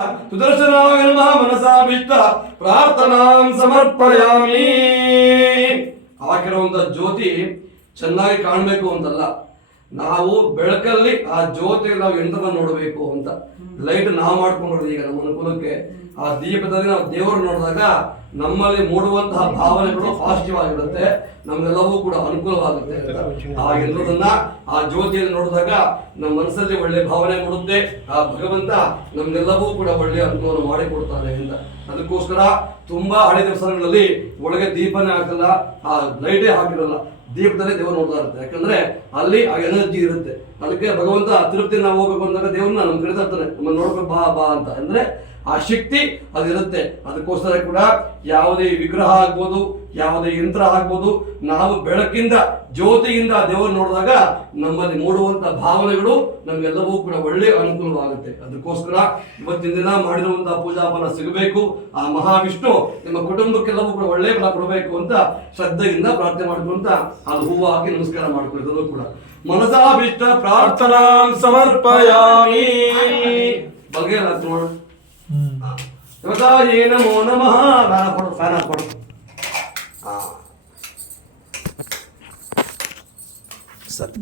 ಸುದರ್ಶನಾಯ ನಮಃ ಮನಸಾಭೀಷ್ಟ ಪ್ರಾರ್ಥನಾಂ ಸಮರ್ಪಯಾಮಿ. ಹಾಕಿರುವಂತ ಜ್ಯೋತಿ ಚೆನ್ನಾಗಿ ಕಾಣಬೇಕು ಅಂತಲ್ಲ, ನಾವು ಬೆಳಕಲ್ಲಿ ಆ ಜ್ಯೋತಿಗೆ ನಾವು ಯಂತ್ರವನ್ನು ನೋಡಬೇಕು ಅಂತ. ಲೈಟ್ ನಾವು ಮಾಡ್ಕೊಂಡು ಈಗ ನಮ್ಮ ಅನುಕೂಲಕ್ಕೆ ಆ ದೀಪದಲ್ಲಿ ನಾವು ದೇವರು ನೋಡಿದಾಗ ನಮ್ಮಲ್ಲಿ ಮೂಡುವಂತಹ ಭಾವನೆಗಳು ಪಾಸಿಟಿವ್ ಆಗಿರುತ್ತೆ, ನಮ್ಗೆಲ್ಲವೂ ಕೂಡ ಅನುಕೂಲವಾಗುತ್ತೆ ಅಂತ. ಆ ಯಂತ್ರದನ್ನ ಆ ಜ್ಯೋತಿಯಲ್ಲಿ ನೋಡಿದಾಗ ನಮ್ಮ ಮನಸ್ಸಲ್ಲಿ ಒಳ್ಳೆ ಭಾವನೆ ಮೂಡುತ್ತೆ. ಆ ಭಗವಂತ ನಮ್ಗೆಲ್ಲವೂ ಕೂಡ ಒಳ್ಳೆ ಅನುಕೂಲವನ್ನು ಮಾಡಿಕೊಡ್ತಾನೆ ಅಂತ. ಅದಕ್ಕೋಸ್ಕರ ತುಂಬಾ ಹಳೆ ದೇವಸ್ಥಾನಗಳಲ್ಲಿ ಒಳಗೆ ದೀಪನೇ ಹಾಕಲ್ಲ, ಆ ಲೈಟೇ ಹಾಕಿರಲ್ಲ, ದೀಪದಲ್ಲೇ ದೇವರು ನೋಡ್ತಾ ಇರುತ್ತೆ. ಯಾಕಂದ್ರೆ ಅಲ್ಲಿ ಆ ಎನರ್ಜಿ ಇರುತ್ತೆ. ಅದಕ್ಕೆ ಭಗವಂತ ತಿರುಪತಿ ನಾವು ಹೋಗ್ಬೇಕು ಅಂದಾಗ ದೇವ್ರನ್ನ ನಮ್ ಕಡೆ ತರ್ತಾನೆ, ನಮ್ಮನ್ನು ನೋಡ್ಬೇಕು ಬಾ ಬಾ ಅಂತ. ಅಂದ್ರೆ ಆ ಶಕ್ತಿ ಅದಿರುತ್ತೆ. ಅದಕ್ಕೋಸ್ಕರ ಕೂಡ ಯಾವುದೇ ವಿಗ್ರಹ ಆಗ್ಬೋದು, ಯಾವುದೇ ಯಂತ್ರ ಆಗ್ಬೋದು, ನಾವು ಬೆಳಕಿಂದ ಜ್ಯೋತಿಯಿಂದ ದೇವರು ನೋಡಿದಾಗ ನಮ್ಮಲ್ಲಿ ಮೂಡುವಂತ ಭಾವನೆಗಳು ನಮ್ಗೆಲ್ಲವೂ ಕೂಡ ಒಳ್ಳೆ ಅನುಕೂಲವಾಗುತ್ತೆ. ಅದಕ್ಕೋಸ್ಕರ ಇವತ್ತಿನ ದಿನ ಮಾಡಿರುವಂತಹ ಪೂಜಾ ಫಲ ಸಿಗಬೇಕು, ಆ ಮಹಾವಿಷ್ಣು ನಿಮ್ಮ ಕುಟುಂಬಕ್ಕೆಲ್ಲವೂ ಕೂಡ ಒಳ್ಳೆ ಫಲ ಕೊಡಬೇಕು ಅಂತ ಶ್ರದ್ಧೆಯಿಂದ ಪ್ರಾರ್ಥನೆ ಮಾಡ್ಕೊಂತ ಅದು ಹೂವು ಹಾಕಿ ನಮಸ್ಕಾರ ಮಾಡ್ಕೊಳ್ಳೋದು ಕೂಡ. ಮನಸಾಭೀಷ್ಟ ಪ್ರಾರ್ಥನಾ ಸಮರ್ಪಯಾಮಿ. ಬಲ್ಗೆ ಮಾಡು. ಶಿವತಾಯೇ ನಮೋ ನಮಃ. ಫ್ಯಾನ್ ಹಾಕೊಡು. ಸರಿ.